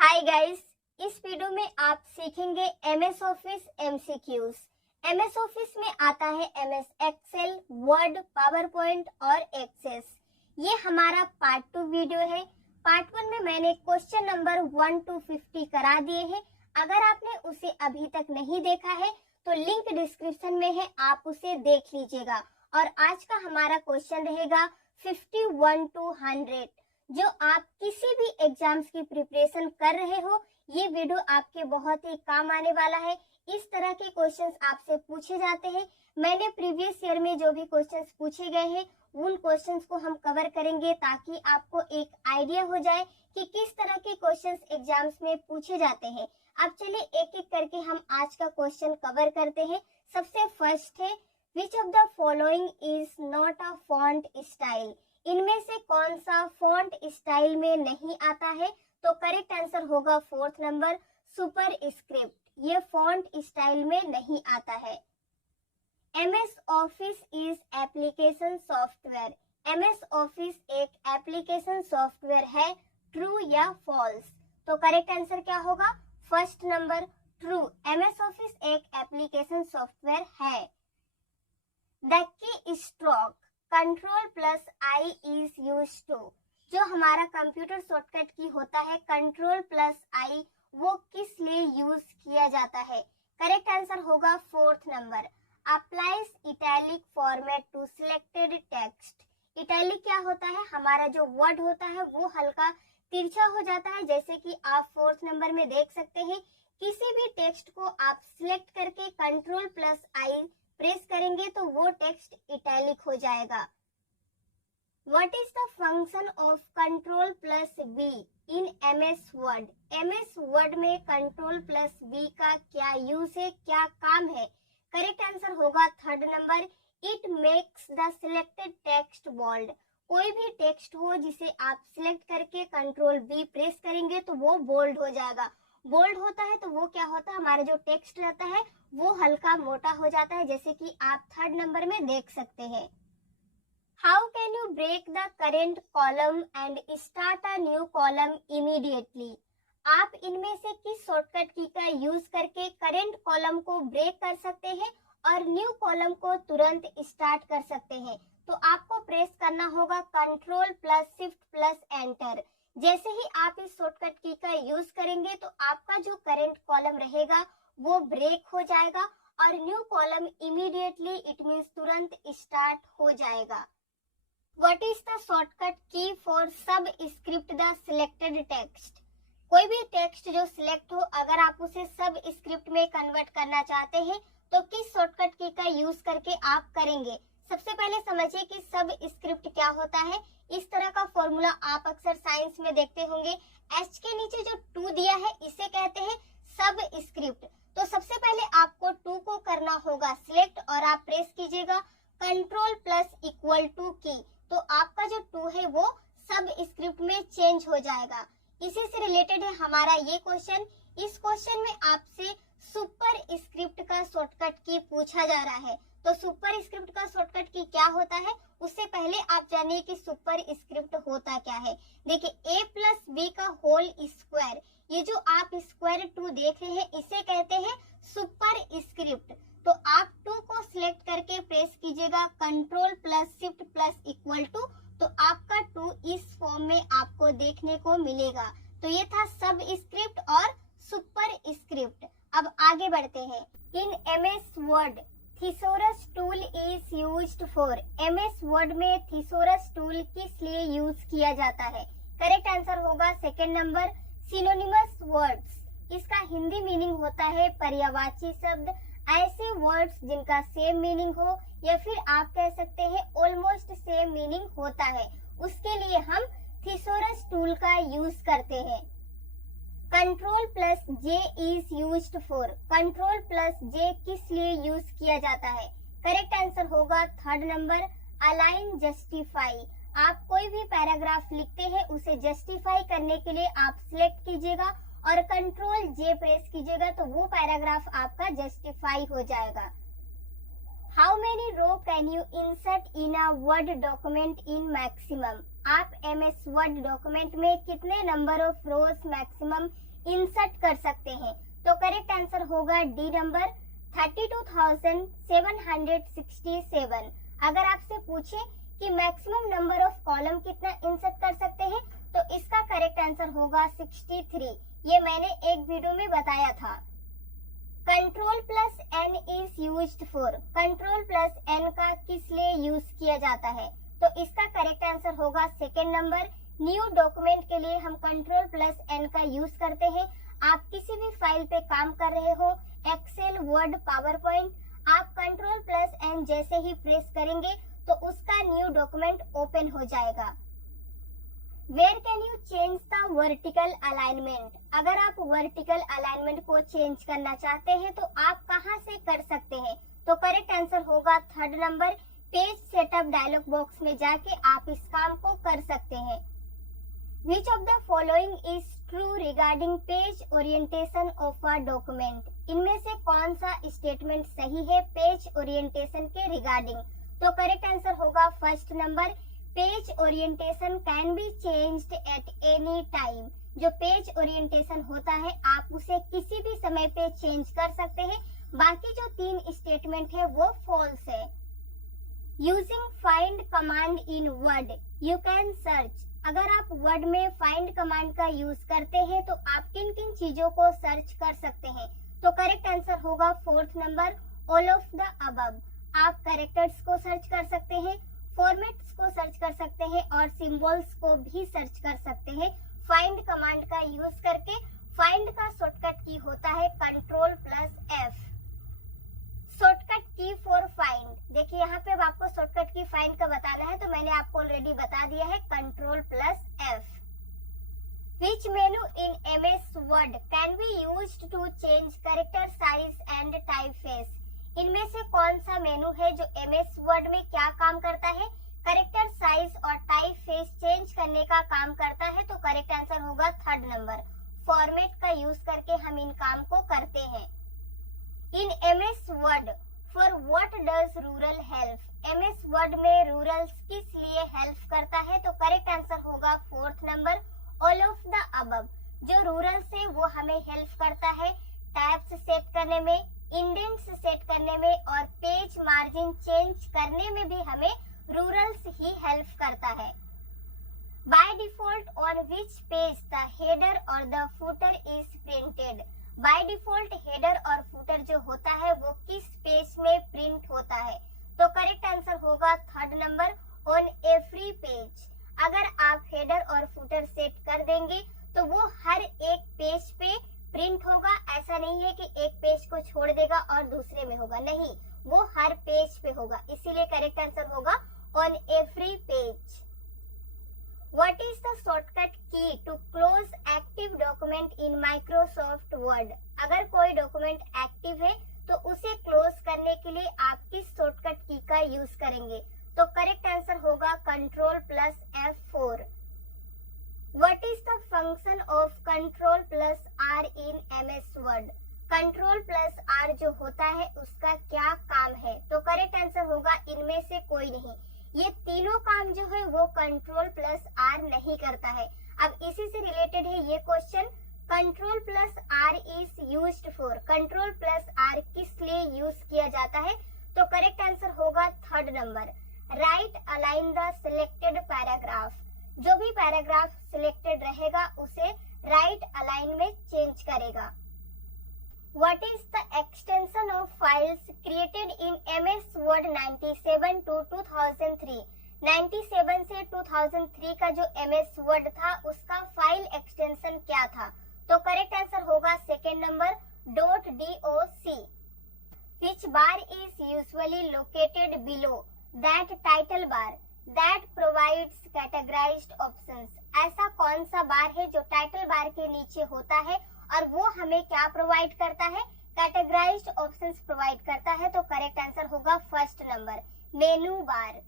Hi guys, इस video में आप सीखेंगे MS Office MCQs. MS Office में आता है MS Excel, Word, PowerPoint और एक्सेस। ये हमारा पार्ट 2 वीडियो है। पार्ट 1 में मैंने क्वेश्चन नंबर 1 to 50 करा दिए हैं। अगर आपने उसे अभी तक नहीं देखा है तो लिंक डिस्क्रिप्शन में है, आप उसे देख लीजिएगा। और आज का हमारा क्वेश्चन रहेगा 51 to 100। जो आप किसी भी एग्जाम्स की प्रिपरेशन कर रहे हो, ये वीडियो आपके बहुत ही काम आने वाला है। इस तरह के क्वेश्चंस आपसे पूछे जाते हैं। मैंने प्रीवियस ईयर में जो भी क्वेश्चंस पूछे गए हैं उन क्वेश्चंस को हम कवर करेंगे ताकि आपको एक आइडिया हो जाए कि किस तरह के क्वेश्चंस एग्जाम्स में पूछे जाते हैं। अब चलिए एक एक करके हम आज का क्वेश्चन कवर करते हैं। सबसे फर्स्ट है, which of the following is not a font style. इनमें से कौन सा फॉन्ट स्टाइल में नहीं आता है? तो करेक्ट आंसर होगा 4th नंबर, सुपर स्क्रिप्ट। ये फॉन्ट स्टाइल में नहीं आता है। MS office is application software. MS office एक एप्लीकेशन सॉफ्टवेयर है, ट्रू या फॉल्स? तो करेक्ट आंसर क्या होगा? 1st number, true. MS office एक एप्लीकेशन सॉफ्टवेयर है। The key stroke Ctrl+I is used to। जो हमारा कंप्यूटर शॉर्टकट की होता है Ctrl+I, वो किस लिए यूज किया जाता है? करेक्ट आंसर होगा 4th number, applies italic format to selected text. Italic क्या होता है? हमारा जो वर्ड होता है वो हल्का तिरछा हो जाता है। जैसे कि आप 4th नंबर में देख सकते हैं, किसी भी टेक्स्ट को आप सिलेक्ट करके Ctrl+I प्रेस करेंगे तो वो टेक्स्ट इटैलिक हो जाएगा। What is the function of Ctrl+V in MS Word? MS Word में Ctrl+V का क्या यूज है, क्या काम है? करेक्ट आंसर होगा 3rd number, it makes the selected text bold. कोई भी टेक्स्ट हो जिसे आप सिलेक्ट करके Ctrl+V प्रेस करेंगे तो वो बोल्ड हो जाएगा। बोल्ड होता है तो वो क्या होता है, हमारा जो टेक्स्ट रहता है वो हल्का मोटा हो जाता है, जैसे कि आप 3rd नंबर में देख सकते हैं। How can you break the current column and start a new column immediately. आप इनमें से किस शॉर्टकट की का यूज करके करेंट कॉलम को ब्रेक कर सकते हैं और न्यू कॉलम को तुरंत स्टार्ट कर सकते हैं? तो आपको प्रेस करना होगा Ctrl+Shift+Enter। जैसे ही आप इस शॉर्टकट की का यूज करेंगे तो आपका जो करेंट कॉलम रहेगा वो ब्रेक हो जाएगा और new column immediately, it means तुरंत स्टार्ट हो जाएगा। व्हाट इज द शॉर्टकट की फॉर सब स्क्रिप्ट द सिलेक्टेड टेक्स्ट। कोई भी टेक्स्ट जो सिलेक्ट हो, अगर आप उसे सब स्क्रिप्ट में कन्वर्ट करना चाहते हैं तो किस शॉर्टकट की का यूज करके आप करेंगे? सबसे पहले समझिए कि सब स्क्रिप्ट क्या होता है। इस तरह का फॉर्मूला आप अक्सर साइंस में देखते होंगे। एच के नीचे जो 2 दिया है इसे कहते हैं सब स्क्रिप्ट। तो सबसे पहले आपको 2 को करना होगा सिलेक्ट और आप प्रेस कीजिएगा Ctrl+= की, तो आपका जो 2 है वो सब स्क्रिप्ट में चेंज हो जाएगा। इसी से रिलेटेड है हमारा ये क्वेश्चन। इस क्वेश्चन में आपसे सुपर स्क्रिप्ट का शॉर्टकट की पूछा जा रहा है। तो सुपर स्क्रिप्ट का शॉर्टकट की क्या होता है, उससे पहले आप जानिए कि सुपर स्क्रिप्ट होता क्या है। देखिए, A+B का होल स्क्वायर, ये जो आप स्क्वायर 2 देख रहे हैं इसे कहते हैं सुपर स्क्रिप्ट। तो आप 2 को सिलेक्ट करके प्रेस कीजिएगा Ctrl+Shift+= तो आपका 2 इस फॉर्म में आपको देखने को मिलेगा। तो ये था सब स्क्रिप्ट और सुपर स्क्रिप्ट। अब आगे बढ़ते हैं। इन MS word thesaurus tool is used for. MS word में थिसोरस टूल किस लिए यूज किया जाता है? करेक्ट आंसर होगा 2nd नंबर, सिनोनिमस वर्ड्स। इसका हिंदी मीनिंग होता है पर्यायवाची शब्द, ऐसे वर्ड्स जिनका सेम मीनिंग हो या फिर आप कह सकते हैं ऑलमोस्ट सेम मीनिंग होता है, उसके लिए हम थिसोरस टूल का यूज करते हैं। Ctrl+J is used for. Ctrl+J किस लिए यूज किया जाता है? करेक्ट आंसर होगा 3rd नंबर, अलाइन जस्टिफाई। आप कोई भी पैराग्राफ लिखते हैं उसे जस्टिफाई करने के लिए आप सिलेक्ट कीजिएगा और Ctrl+J प्रेस कीजिएगा तो वो पैराग्राफ आपका जस्टिफाई हो जाएगा। How many row can you insert in a Word document in maximum. आप MS वर्ड डॉक्यूमेंट में कितने number of rows maximum insert कर सकते हैं। तो करेक्ट आंसर होगा डी नंबर 32,767। अगर आपसे पूछे कि मैक्सिमम नंबर ऑफ कॉलम कितना इंसर्ट कर सकते हैं तो इसका करेक्ट आंसर होगा 63। ये मैंने एक वीडियो में बताया था। Control plus N is used for, control plus N का किस लिए यूज किया जाता है तो इसका करेक्ट आंसर होगा सेकेंड नंबर, न्यू डॉक्यूमेंट के लिए हम कंट्रोल प्लस एन का यूज करते हैं। आप किसी भी फाइल पे काम कर रहे हो, एक्सेल, वर्ड, पावर पॉइंट, आप कंट्रोल प्लस एन जैसे ही प्रेस करेंगे तो उसका न्यू डॉक्यूमेंट ओपन हो जाएगा। Where can you change the vertical alignment, अगर आप वर्टिकल अलाइनमेंट को चेंज करना चाहते हैं तो आप कहां से कर सकते हैं तो करेक्ट आंसर होगा third number, page setup dialog box में जाके आप इस काम को कर सकते हैं। Which of the following is true regarding page orientation of a document, इनमें से कौन सा स्टेटमेंट सही है पेज ओरिएंटेशन के रिगार्डिंग तो करेक्ट आंसर होगा first number, page orientation can be changed at any time. जो पेज ओरिएंटेशन होता है आप उसे किसी भी समय पे चेंज कर सकते हैं। बाकी जो 3 स्टेटमेंट है वो फॉल्स है। Using find command in word you can search, अगर आप वर्ड में फाइंड कमांड का यूज करते हैं तो आप किन किन चीजों को सर्च कर सकते हैं तो करेक्ट आंसर होगा fourth number, all of the above. आप कैरेक्टर्स को सर्च कर सकते हैं, फॉर्मेट्स को सर्च कर सकते हैं और सिंबल्स को भी सर्च कर सकते हैं फाइंड कमांड का यूज करके। फाइंड का शॉर्टकट की होता है कंट्रोल प्लस एफ। शॉर्टकट की फॉर फाइंड, देखिए यहाँ पे अब आपको शॉर्टकट की फाइंड का बताना है तो मैंने आपको ऑलरेडी बता दिया है control plus F. Which menu in MS Word can be used to change character size and typeface, इनमें से कौन सा मेनू है जो MS वर्ड में क्या काम करता है, कैरेक्टर साइज और टाइप फेस चेंज करने का काम करता है तो करेक्ट आंसर होगा थर्ड नंबर, फॉर्मेट का यूज करके हम इन काम को करते हैं। इन MS word for what does rural help, MS word में रूरल्स किस लिए हेल्प करता है तो करेक्ट आंसर होगा fourth number, all of the above. जो रूरल्स है वो हमें हेल्प करता है टैब्स सेट करने में, इंडेंट्स सेट करने में और पेज मार्जिन चेंज करने में भी हमें रूरल्स ही हेल्प करता है। By default on which page the header और the footer is printed, by default header और फुटर जो होता है वो किस पेज में प्रिंट होता है तो करेक्ट आंसर होगा third number, on every page. अगर आप हेडर और फुटर सेट कर देंगे तो वो हर एक पेज पे प्रिंट होगा। ऐसा नहीं है कि एक पेज को छोड़ देगा और दूसरे में होगा, नहीं, वो हर पेज पे होगा, इसीलिए करेक्ट आंसर होगा on every page. What is the shortcut key to close active document in Microsoft Word, अगर कोई डॉक्यूमेंट एक्टिव है तो उसे क्लोज करने के लिए आप किस शॉर्टकट की का यूज करेंगे तो करेक्ट आंसर होगा control plus F4। What is the function of control plus R in MS Word, control plus R जो होता है उसका क्या काम है तो करेक्ट आंसर होगा इनमें से कोई नहीं। ये तीनों काम जो है वो कंट्रोल प्लस R नहीं करता है। अब इसी से रिलेटेड है ये question, control plus R is used for, control plus R किस लिए यूज किया जाता है तो करेक्ट आंसर होगा third number, right align the selected paragraph. जो भी पैराग्राफ सिलेक्टेड रहेगा उसे राइट अलाइन में चेंज करेगा। What is the extension of files created in MS word 97 to 2003, 97 से 2003 का जो MS वर्ड था उसका फाइल एक्सटेंशन क्या था तो करेक्ट आंसर होगा second number, .doc। Which bar is usually located below that title bar that provides categorised options, ऐसा कौन सा बार है जो टाइटल बार के नीचे होता है और वो हमें क्या प्रोवाइड करता है, कैटेगराइज्ड ऑप्शंस प्रोवाइड करता है तो करेक्ट आंसर होगा first number, menu bar.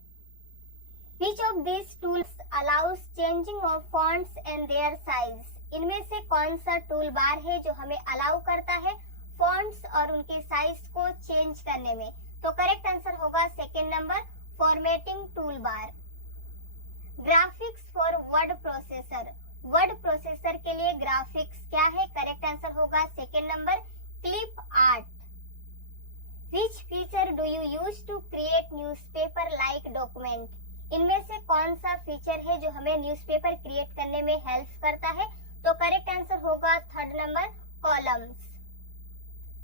Which of this tools allows changing of fonts and their size, इनमें से कौन सा टूल बार है जो हमें अलाउ करता है फॉन्ट्स और उनके साइज को चेंज करने में तो करेक्ट आंसर होगा second number, formatting toolbar. Graphics for word processor, word processor answer के लिए ग्राफिक्स क्या है? करेक्ट आंसर होगा second number clip art. Which feature do you use to create newspaper like document? इनमें से कौन सा फीचर है जो हमें न्यूज़पेपर क्रिएट करने में हेल्प करता है? तो करेक्ट आंसर होगा third number columns.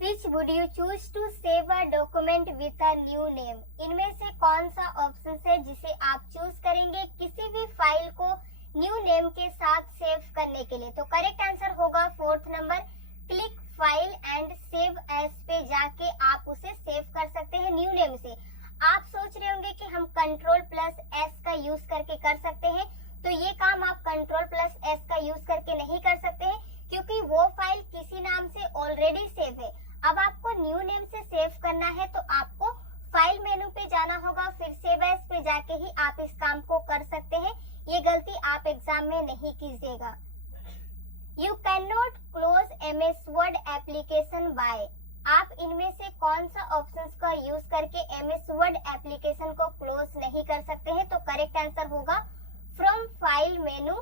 Which would you choose to save a document with a new name? इनमें से कौन सा ऑप्शन है जिसे आप चूज करेंगे किसी भी फाइल को न्यू नेम के साथ सेव करने के लिए? तो करेक्ट आंसर होगा fourth number click file and save as पे जाके आप उसे सेव कर सकते हैं न्यू नेम से। आप सोच रहे होंगे कि हम कंट्रोल प्लस एस का यूज करके कर सकते हैं, तो ये काम आप कंट्रोल प्लस एस का यूज करके नहीं कर सकते हैं क्योंकि वो फाइल किसी नाम से ऑलरेडी सेव है। अब आपको न्यू नेम से सेव करना है तो आपको फाइल मेनू पे जाना होगा, फिर सेव एज पे जाके ही आप इस काम को कर सकते हैं। ये गलती आप एग्जाम में नहीं कीजिएगा। You can not close MS word application by. आप इनमें से कौन सा ऑप्शंस का यूज करके MS वर्ड एप्लीकेशन को क्लोज नहीं कर सकते हैं? तो करेक्ट आंसर होगा from file menu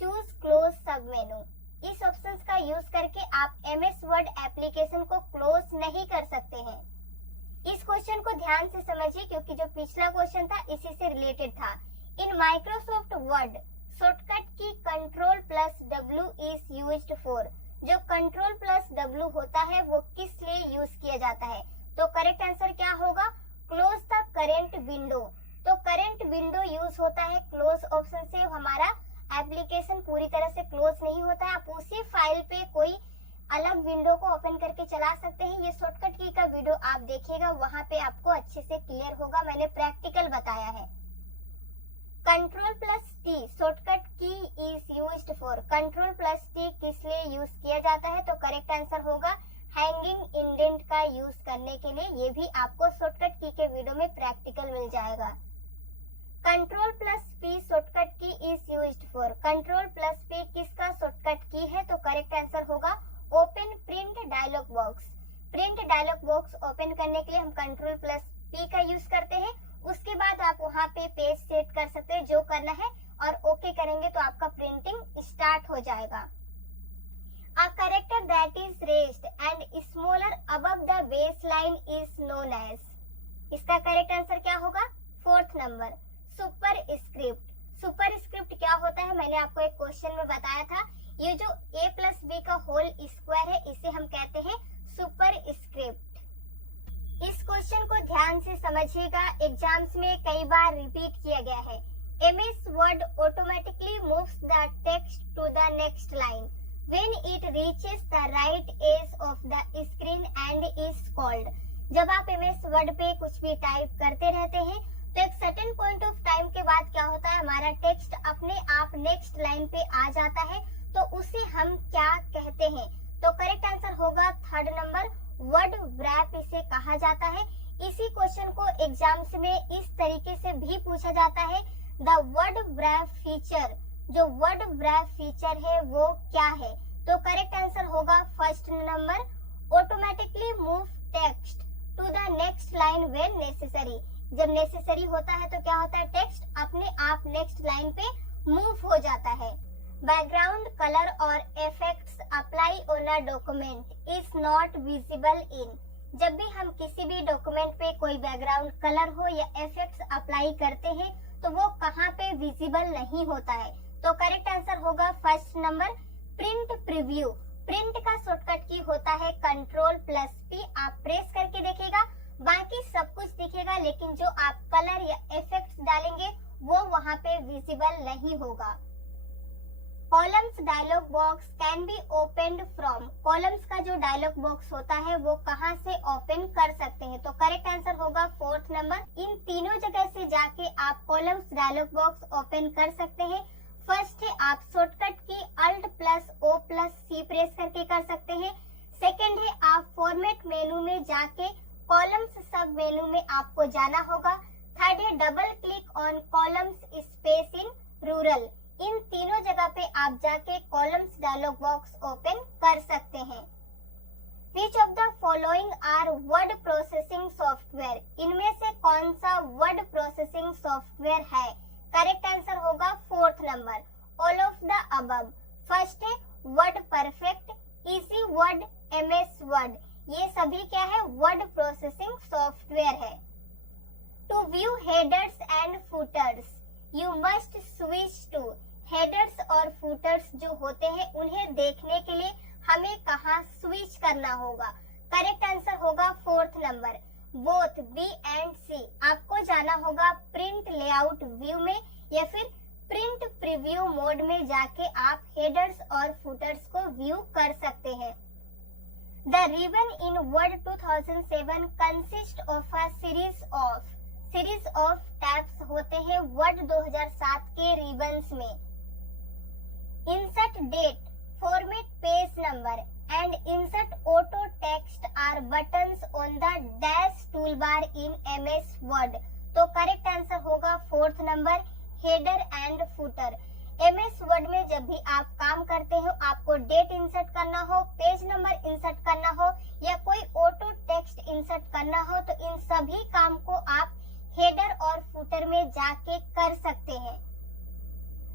choose close सब मेनू। इस ऑप्शन का यूज करके आप MS वर्ड एप्लीकेशन को क्लोज नहीं कर सकते हैं। इस क्वेश्चन को ध्यान से समझिए क्योंकि जो पिछला क्वेश्चन था इसी से रिलेटेड था। इन माइक्रोसॉफ्ट वर्ड शॉर्टकट की control plus W is used for. जो कंट्रोल प्लस W होता है वो किस लिए यूज किया जाता है? तो करेक्ट आंसर क्या होगा? Close the current window. तो करेंट विंडो यूज होता है क्लोज ऑप्शन से। हमारा एप्लीकेशन पूरी तरह से क्लोज नहीं होता है, आप उसी फाइल पे कोई अलग विंडो को ओपन करके चला सकते हैं। ये शॉर्टकट की का वीडियो आप देखिएगा, वहां पे आपको अच्छे से क्लियर होगा, मैंने प्रैक्टिकल बताया है। कंट्रोल प्लस T शॉर्टकट की is used for. Control plus T किस लिए यूज किया जाता है? तो करेक्ट आंसर होगा हैंगिंग इंडेंट का यूज करने के लिए। ये भी आपको शॉर्टकट की के वीडियो में प्रैक्टिकल मिल जाएगा। कंट्रोल प्लस P शॉर्टकट की is used for. Control plus P किसका शॉर्टकट की है? तो करेक्ट आंसर होगा open print dialogue box. Print dialogue box open करने के लिए हम कंट्रोल प्लस P का यूज करते हैं। उसके बाद आप वहां पे पेज सेट कर सकते हैं जो करना है और ओके करेंगे तो आपका प्रिंटिंग स्टार्ट हो जाएगा। A character that is raised and smaller above the baseline is known as। इसका करेक्ट आंसर क्या होगा? Fourth number super script. Super script क्या होता है मैंने आपको एक क्वेश्चन में बताया था। ये जो a प्लस बी का होल स्क्वायर है इसे हम कहते हैं सुपर स्क्रिप्ट। इस क्वेश्चन को ध्यान से समझिएगा, एग्जाम्स में कई बार रिपीट किया गया है। MS Word automatically moves the text to the next line when it reaches the right edge of the screen and is called. जब आप MS वर्ड पे कुछ भी टाइप करते रहते हैं तो एक सर्टेन पॉइंट ऑफ टाइम के बाद क्या होता है, हमारा टेक्स्ट अपने आप नेक्स्ट लाइन पे आ जाता है, तो उसे हम क्या कहते हैं? तो करेक्ट आंसर होगा थर्ड नंबर वर्ड व्रैप इसे कहा जाता है। इसी क्वेश्चन को एग्जाम्स में इस तरीके से भी पूछा जाता है, द वर्ड व्रैप फीचर। जो वर्ड व्रैप फीचर है वो क्या है? तो करेक्ट आंसर होगा first number automatically move text to the next line when necessary. जब नेसेसरी होता है तो क्या होता है, टेक्स्ट अपने आप नेक्स्ट लाइन पे मूव हो जाता है। बैकग्राउंड कलर और effects apply on a document is not visible in. जब भी हम किसी भी डॉक्यूमेंट पे कोई बैकग्राउंड कलर हो या इफेक्ट्स अप्लाई करते हैं तो वो कहाँ पे विजिबल नहीं होता है। तो करेक्ट आंसर होगा first number print preview. Print का शॉर्टकट की होता है कंट्रोल प्लस P। आप प्रेस करके देखिएगा, बाकी सब कुछ दिखेगा, लेकिन जो आप कलर या इफेक्ट्स डालेंगे वो वहाँ पे विजिबल नहीं होगा। Columns dialog box can be opened from. Columns का जो डायलॉग बॉक्स होता है वो कहाँ से ओपन कर सकते हैं? तो करेक्ट आंसर होगा फोर्थ नंबर। इन तीनों जगह से जाके आप कॉलम्स डायलॉग बॉक्स ओपन कर सकते हैं। फर्स्ट है आप शॉर्टकट की Alt plus O plus C press करके कर सकते हैं। सेकेंड है आप फॉर्मेट मेनू में जाके कॉलम्स सब मेनू में आपको जाना होगा। थर्ड है double click on columns space in ruler. इन तीनों जगह पे आप जाके कॉलम्स डायलॉग बॉक्स ओपन कर सकते हैं। Which of the following are word processing software? इनमें से कौन सा वर्ड प्रोसेसिंग सॉफ्टवेयर है? करेक्ट आंसर होगा fourth number all of the above. First है Word Perfect, easy word, MS Word, ये सभी क्या है, वर्ड प्रोसेसिंग सॉफ्टवेयर है। To view headers and footers you must switch to. Headers और footers जो होते हैं उन्हें देखने के लिए हमें कहाँ स्विच करना होगा? करेक्ट आंसर होगा 4th number, both B and C. आपको जाना होगा प्रिंट लेआउट व्यू में या फिर प्रिंट प्रीव्यू मोड में जाके आप हेडर्स और फुटर्स को व्यू कर सकते हैं। The ribbon in Word 2007 consist of a series of tabs होते हैं वर्ड 2007 के रिबन्स में। Insert date, format page number and insert auto text are buttons on the dash toolbar in MS Word. तो correct answer होगा 4th number, header and footer. MS Word में जब भी आप काम करते हो, आपको डेट इंसर्ट करना हो, पेज नंबर इंसर्ट करना हो या कोई ऑटो टेक्स्ट इंसर्ट करना हो, तो इन सभी काम को आप हेडर और फुटर में जाके कर सकते हैं।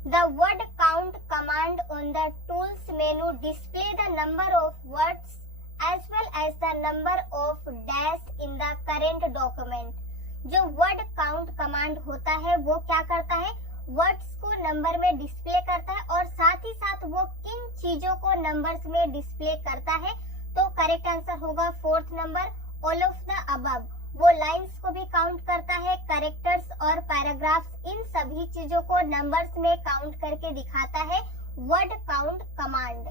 The word count command on the tools menu display the number of words as well as the number of dash in the current document। जो word count command होता है वो क्या करता है, वर्ड्स को नंबर में डिस्प्ले करता है और साथ ही साथ वो किन चीजों को नंबर्स में डिस्प्ले करता है। तो करेक्ट आंसर होगा 4th number, all of the above. वो लाइंस को भी काउंट करता है, कैरेक्टर्स और पैराग्राफ्स, इन सभी चीजों को नंबर्स में काउंट करके दिखाता है word count command.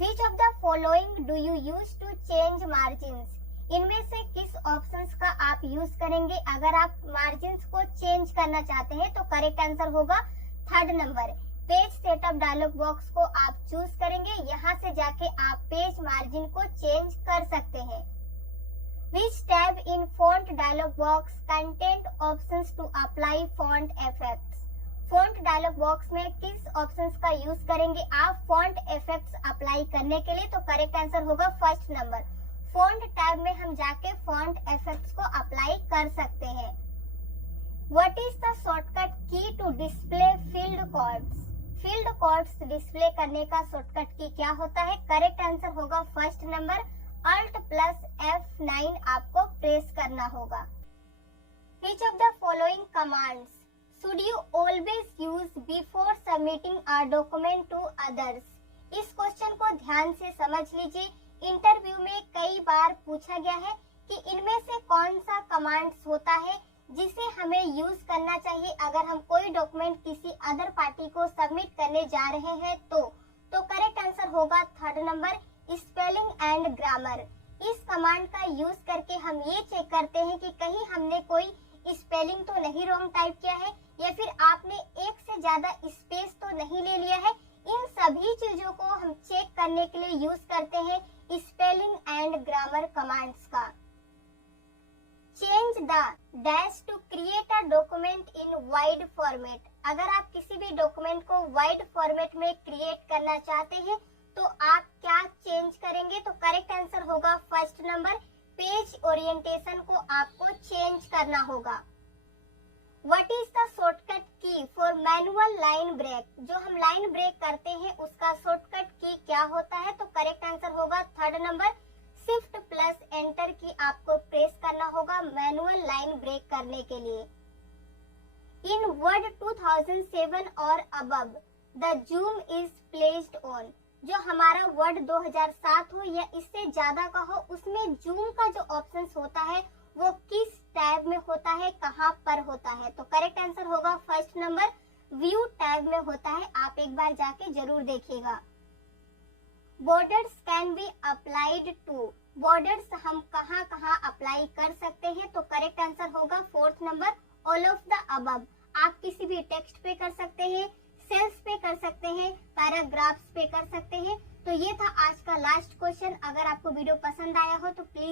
Which of the following do you use to change margins? इनमें से किस ऑप्शंस का आप यूज करेंगे अगर आप मार्जिन्स को चेंज करना चाहते हैं? तो करेक्ट आंसर होगा 3rd number, page setup dialog box को आप चूज करेंगे। यहाँ से जाके आप पेज मार्जिन को चेंज कर सकते हैं। Which tab in font dialog box content options to apply font effects? Font dialog box में किस ऑप्शंस का यूज करेंगे आप फॉन्ट इफेक्ट्स अप्लाई करने के लिए? तो करेक्ट आंसर होगा 1st नंबर, फॉन्ट टैब में हम जाके फॉन्ट इफेक्ट्स को अप्लाई कर सकते हैं। What is the shortcut key to display field codes? Field codes display करने का शॉर्टकट की क्या होता है? करेक्ट आंसर होगा 1st number, Alt plus F9 आपको प्रेस करना होगा। Which of the following commands should you always use before submitting a document to others? इस क्वेश्चन को ध्यान से समझ लीजिए। इंटरव्यू में कई बार पूछा गया है कि इनमें से कौन सा कमांड्स होता है जिसे हमें यूज करना चाहिए अगर हम कोई डॉक्यूमेंट किसी अदर पार्टी को सबमिट करने जा रहे हैं। तो करेक्ट आंसर होगा 3rd number, spelling and grammar. इस कमांड का यूज करके हम ये चेक करते हैं कि कहीं हमने कोई स्पेलिंग तो नहीं रॉन्ग टाइप किया है या फिर आपने एक से ज्यादा स्पेस तो नहीं ले लिया है। इन सभी चीजों को हम चेक करने के लिए यूज करते हैं स्पेलिंग एंड ग्रामर कमांड्स का। Change the dash to create a document in wide format. अगर आप किसी भी डॉक्यूमेंट को वाइड फॉर्मेट में क्रिएट करना चाहते हैं तो आप क्या चेंज करेंगे? तो करेक्ट आंसर होगा 1st नंबर, पेज ओरिएंटेशन को आपको चेंज करना होगा। व्हाट इज द शॉर्टकट की फॉर मैनुअल लाइन ब्रेक? जो हम लाइन ब्रेक करते हैं उसका शॉर्टकट की क्या होता है? तो करेक्ट आंसर होगा 3rd number, shift plus enter की आपको प्रेस करना होगा मैनुअल लाइन ब्रेक करने के लिए। इन वर्ड 2007 और above the zoom is placed on. जो हमारा वर्ड 2007 हो या इससे ज्यादा का हो, उसमें जूम का जो ऑप्शंस होता है वो किस टैब में होता है, कहाँ पर होता है? तो करेक्ट आंसर होगा 1st नंबर, व्यू टैब में होता है। आप एक बार जाके जरूर देखिएगा। Borders can be applied to. Borders हम कहाँ कहाँ अप्लाई कर सकते हैं? तो करेक्ट आंसर होगा 4th number, all of the above. आप किसी भी टेक्स्ट पे कर सकते हैं, सेल्स पे कर सकते हैं, पैराग्राफ्स पे कर सकते हैं। तो ये था आज का लास्ट क्वेश्चन। अगर आपको वीडियो पसंद आया हो तो प्लीज